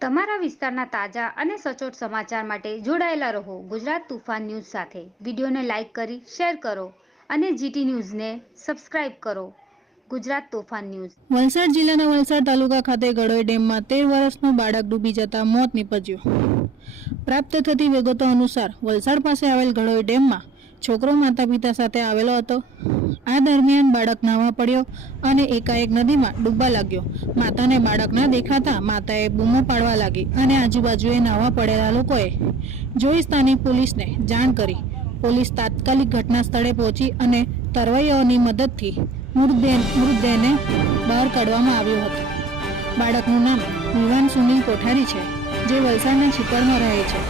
તમારા વિસ્તારના તાજા અને સચોટ સમાચાર માટે જોડાયેલા રહો ગુજરાત તુફાન ન્યૂઝ સાથે. વિડીયોને લાઇક કરી, શેર કરો અને જીટી ન્યૂઝને સબસ્ક્રાઇબ કરો. ગુજરાત તોફાન ન્યૂઝ. વલસાડ જિલ્લાના વલસાડ તાલુકા ખાતે ગળોઈ ડેમમાં તેર વર્ષનું બાળક ડૂબી જતા મોત નીપજ્યું. પ્રાપ્ત થતી વિગતો અનુસાર વલસાડ પાસે આવેલ ગળોઈ ડેમમાં છોકરો માતા પિતા સાથે આવેલો હતો. આ દરમિયાન બાળક નાહવા પડ્યો અને એકાએક નદીમાં ડૂબવા લાગ્યો. માતાને બાળક ના દેખાતા માતાએ બૂમો પાડવા લાગી અને આજુબાજુએ નાહવા પડેલા લોકોએ જોઈ સ્થાનિક પોલીસને જાણ કરી. પોલીસ તાત્કાલિક ઘટના સ્થળે પહોંચી અને તરવૈયાઓની મદદથી મૃતદેહ, મૃતદેહને બહાર કાઢવામાં આવ્યો હતો. બાળકનું નામ વિવાન સુનિલ કોઠારી છે, જે વલસાડના છીપરમાં રહે છે.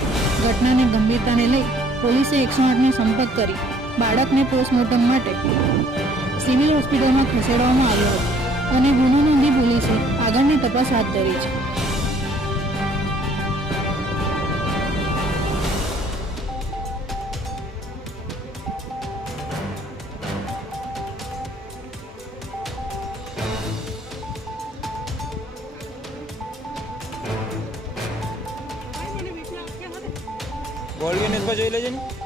ઘટનાને ગંભીરતાને લઈ પોલીસે એકસો આઠને સંપર્ક કરી બાળકને પોસ્ટમોર્ટમ માટે સિવિલ હોસ્પિટલમાં ખસેડવામાં આવ્યો હતો અને ગુનો નોંધી પોલીસે આગળની તપાસ હાથ ધરી છે. ગોળવી જોઈ લેજે ને.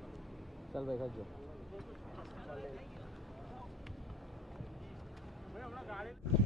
ચાલ ભાઈ ખાજો. નહીં